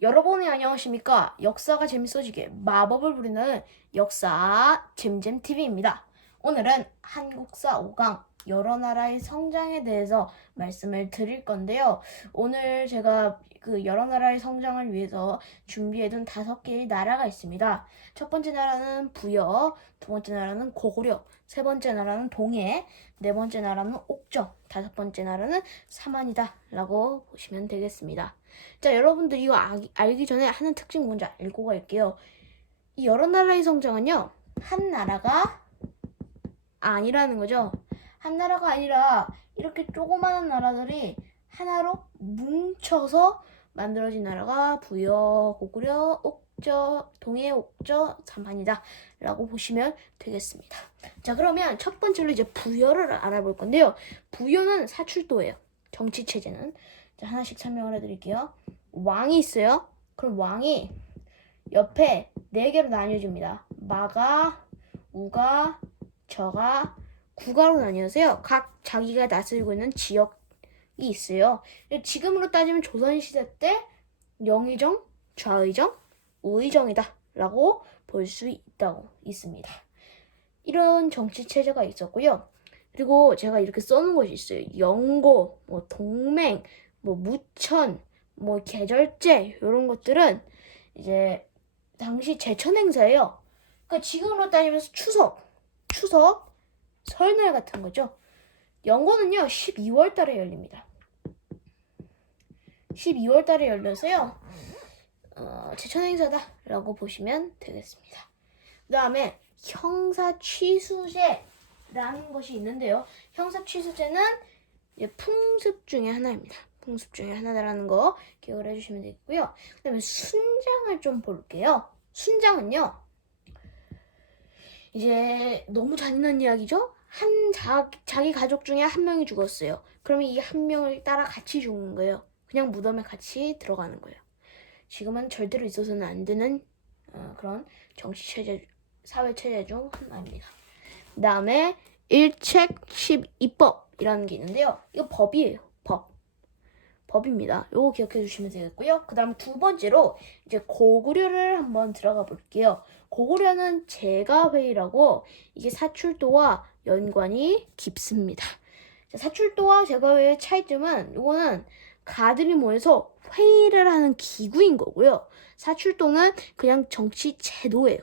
여러분이 안녕하십니까? 역사가 재밌어지게 마법을 부린다는 역사 잼잼TV입니다. 오늘은 한국사 5강 여러 나라의 성장에 대해서 말씀을 드릴 건데요. 오늘 제가 그 여러 나라의 성장을 위해서 준비해둔 다섯 개의 나라가 있습니다. 첫 번째 나라는 부여, 두 번째 나라는 고구려, 세 번째 나라는 동해, 네 번째 나라는 옥정, 다섯 번째 나라는 사만이다 라고 보시면 되겠습니다. 자, 여러분들 이거 아- 알기 전에 하는 특징 먼저 알고 갈게요. 이 여러 나라의 성장은요, 한 나라가 아니라는 거죠. 한 나라가 아니라 이렇게 조그마한 나라들이 하나로 뭉쳐서 만들어진 나라가 부여, 고구려, 옥저, 동해, 옥저, 삼한이다. 라고 보시면 되겠습니다. 자, 그러면 첫 번째로 이제 부여를 알아볼 건데요. 부여는 사출도예요. 정치 체제는. 자, 하나씩 설명을 해드릴게요. 왕이 있어요. 그럼 왕이 옆에 네 개로 나뉘어집니다. 마가, 우가, 저가, 국가로 나뉘어서요. 각 자기가 다스리고 있는 지역이 있어요. 지금으로 따지면 조선시대 때 영의정, 좌의정, 우의정이다. 라고 볼 수 있다고 있습니다. 이런 정치 체제가 있었고요. 그리고 제가 이렇게 써놓은 것이 있어요. 영고, 뭐 동맹, 뭐 무천, 뭐 계절제 이런 것들은 이제 당시 제천 행사예요. 그러니까 지금으로 따지면서 추석, 추석, 설날 같은 거죠. 연고는요 12월 달에 열립니다. 12월 달에 열려서요. 어, 제천 행사다라고 보시면 되겠습니다. 그 다음에 형사 취수제라는 것이 있는데요. 형사 취수제는 풍습 중에 하나입니다. 풍습 중에 하나다라는 거 기억을 해주시면 되겠고요. 그 다음에 순장을 좀 볼게요. 순장은요. 이제 너무 잔인한 이야기죠. 한 자, 자기 가족 중에 한 명이 죽었어요. 그러면 이 한 명을 따라 같이 죽는 거예요. 그냥 무덤에 같이 들어가는 거예요. 지금은 절대로 있어서는 안 되는 어, 그런 정치 체제, 사회 체제 중 하나입니다. 그다음에 일책 12법이라는 게 있는데요. 이거 법이에요. 법. 법입니다. 요거 기억해 주시면 되겠고요. 그 다음 두 번째로 이제 고구려를 한번 들어가 볼게요. 고구려는 제가회의라고 이게 사출도와 연관이 깊습니다. 자, 사출도와 제가회의 차이점은 요거는 가들이 모여서 회의를 하는 기구인 거고요. 사출도는 그냥 정치 제도예요.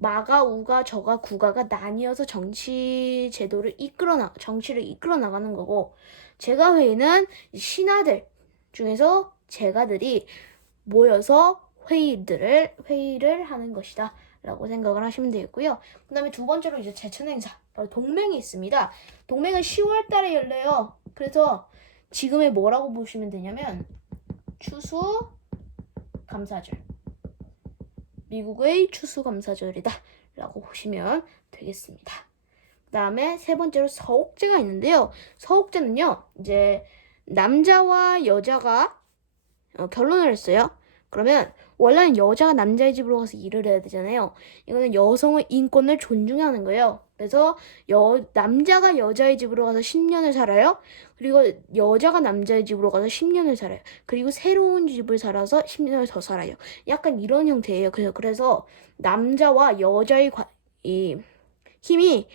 마가, 우가, 저가, 구가가 나뉘어서 정치 제도를 이끌어 나, 정치를 이끌어 나가는 거고, 제가 회의는 신하들 중에서 제가들이 모여서 회의들을, 회의를 하는 것이다. 라고 생각을 하시면 되겠고요. 그 다음에 두 번째로 이제 제천 행사. 바로 동맹이 있습니다. 동맹은 10월 달에 열려요. 그래서 지금의 뭐라고 보시면 되냐면, 추수 감사절. 미국의 추수감사절이다. 라고 보시면 되겠습니다. 그 다음에 세 번째로 서옥제가 있는데요. 서옥제는요, 이제 남자와 여자가 어, 결혼을 했어요. 그러면 원래는 여자가 남자의 집으로 가서 일을 해야 되잖아요. 이거는 여성의 인권을 존중하는 거예요. 그래서 여, 남자가 여자의 집으로 가서 10년을 살아요. 그리고 여자가 남자의 집으로 가서 10년을 살아요. 그리고 새로운 집을 살아서 10년을 더 살아요. 약간 이런 형태예요. 그래서 그래서 남자와 여자의 과, 이 힘이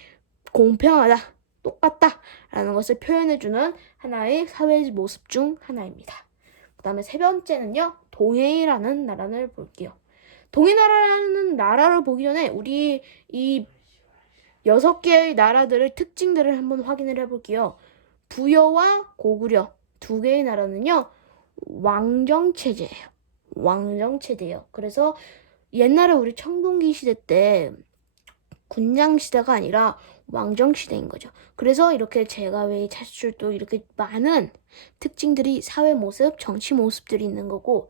공평하다, 똑같다라는 것을 표현해주는 하나의 사회 모습 중 하나입니다. 그 다음에 세 번째는요, 동해라는 나라를 볼게요. 동해나라라는 나라를 보기 전에 우리 이 여섯 개의 나라들의 특징들을 한번 확인을 해볼게요. 부여와 고구려 두 개의 나라는요 왕정 체제예요. 왕정 체제예요. 그래서 옛날에 우리 청동기 시대 때 군장 시대가 아니라 왕정 시대인 거죠. 그래서 이렇게 제가회의 차출도 이렇게 많은 특징들이 사회 모습, 정치 모습들이 있는 거고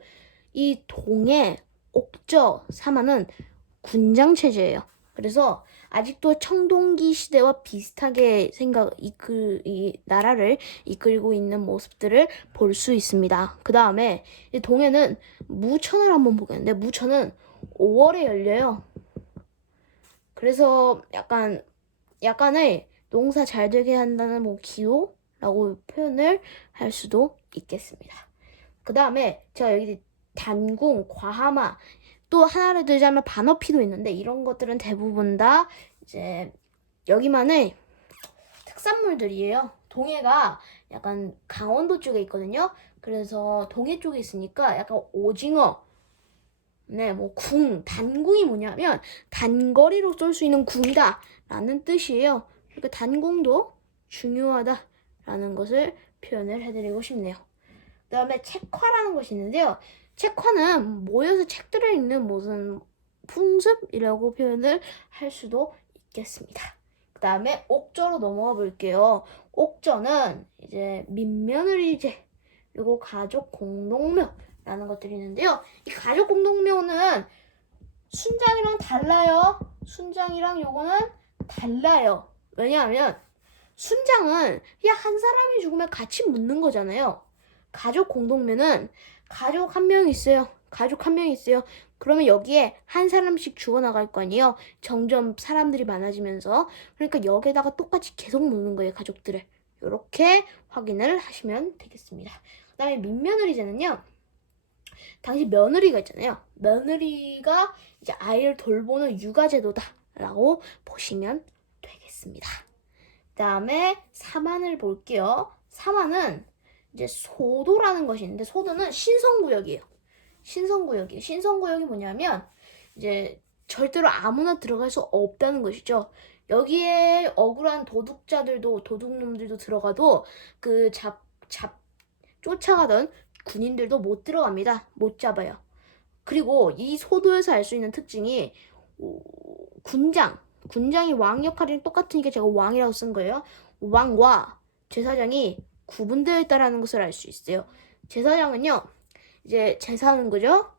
이 동해, 옥저, 사마는 군장 체제예요. 그래서 아직도 청동기 시대와 비슷하게 생각 이끌 이 나라를 이끌고 있는 모습들을 볼 수 있습니다. 그 다음에 동해는 무천을 한번 보겠는데 무천은 5월에 열려요. 그래서 약간 약간의 농사 잘 되게 한다는 뭐 기호라고 표현을 할 수도 있겠습니다. 그 다음에 제가 여기 단궁, 과하마, 또 하나를 들자면 반어피도 있는데 이런 것들은 대부분 다 이제 여기만의 특산물들이에요. 동해가 약간 강원도 쪽에 있거든요. 그래서 동해 쪽에 있으니까 약간 오징어, 네, 뭐 궁, 단궁이 뭐냐면 단거리로 쏠 수 있는 궁이다 라는 뜻이에요. 그러니까 단궁도 중요하다 라는 것을 표현을 해드리고 싶네요. 그 다음에 책화라는 것이 있는데요. 책화는 모여서 책들을 읽는 무슨 풍습이라고 표현을 할 수도 있겠습니다. 그 다음에 옥저로 넘어가 볼게요. 옥저는 이제 민며느리제 그리고 가족 공동묘 라는 것들이 있는데요. 이 가족 공동묘는 순장이랑 달라요. 순장이랑 요거는 달라요. 왜냐하면 순장은 그냥 한 사람이 죽으면 같이 묻는 거잖아요. 가족 공동묘는 가족 한명 있어요. 가족 한명 있어요. 그러면 여기에 한 사람씩 죽어나갈 거 아니에요. 점점 사람들이 많아지면서. 그러니까 여기에다가 똑같이 계속 묻는 거예요. 가족들을. 이렇게 확인을 하시면 되겠습니다. 그 다음에 민며느리제는요. 당시 며느리가 있잖아요. 며느리가 이제 아이를 돌보는 육아제도다라고 보시면 되겠습니다. 그 다음에 사만을 볼게요. 사만은 이제 소도라는 것이 있는데 소도는 신성구역이에요. 신성구역이에요. 신성구역이 뭐냐면 이제 절대로 아무나 들어갈 수 없다는 것이죠. 여기에 억울한 도둑자들도 도둑놈들도 들어가도 그 잡 잡 쫓아가던 군인들도 못 들어갑니다. 못 잡아요. 그리고 이 소도에서 알 수 있는 특징이 오, 군장 군장이 왕 역할이 똑같으니까 제가 왕이라고 쓴 거예요. 왕과 제사장이 구분되어 있다라는 것을 알 수 있어요. 제사장은요, 이제 제사하는 거죠.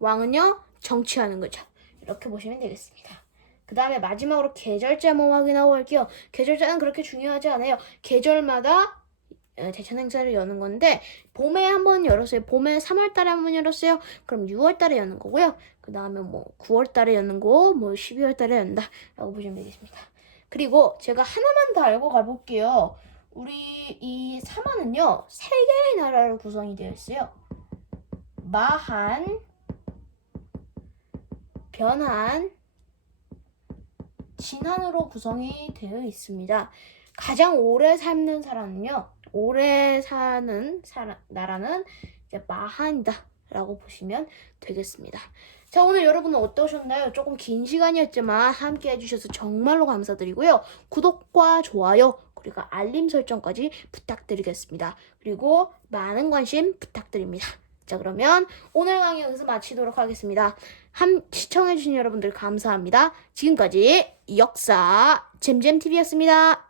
왕은요, 정치하는 거죠. 이렇게 보시면 되겠습니다. 그 다음에 마지막으로 계절자 한번 확인하고 갈게요. 계절자는 그렇게 중요하지 않아요. 계절마다 어, 대천 행사를 여는 건데 봄에 한번 열었어요. 봄에 3월 달에 한번 열었어요. 그럼 6월 달에 여는 거고요. 그 다음에 뭐 9월 달에 여는 거, 뭐 12월 달에 연다 라고 보시면 되겠습니다. 그리고 제가 하나만 더 알고 가볼게요. 우리 이 사마는요 세 개의 나라로 구성이 되어 있어요. 마한, 변한, 진한으로 구성이 되어 있습니다. 가장 오래 삶는 사람은요, 오래 사는 나라는 이제 마한이다라고 보시면 되겠습니다. 자, 오늘 여러분은 어떠셨나요? 조금 긴 시간이었지만 함께 해주셔서 정말로 감사드리고요. 구독과 좋아요, 그리고 알림 설정까지 부탁드리겠습니다. 그리고 많은 관심 부탁드립니다. 자, 그러면 오늘 강의 여기서 마치도록 하겠습니다. 함, 시청해주신 여러분들 감사합니다. 지금까지 역사 잼잼TV였습니다.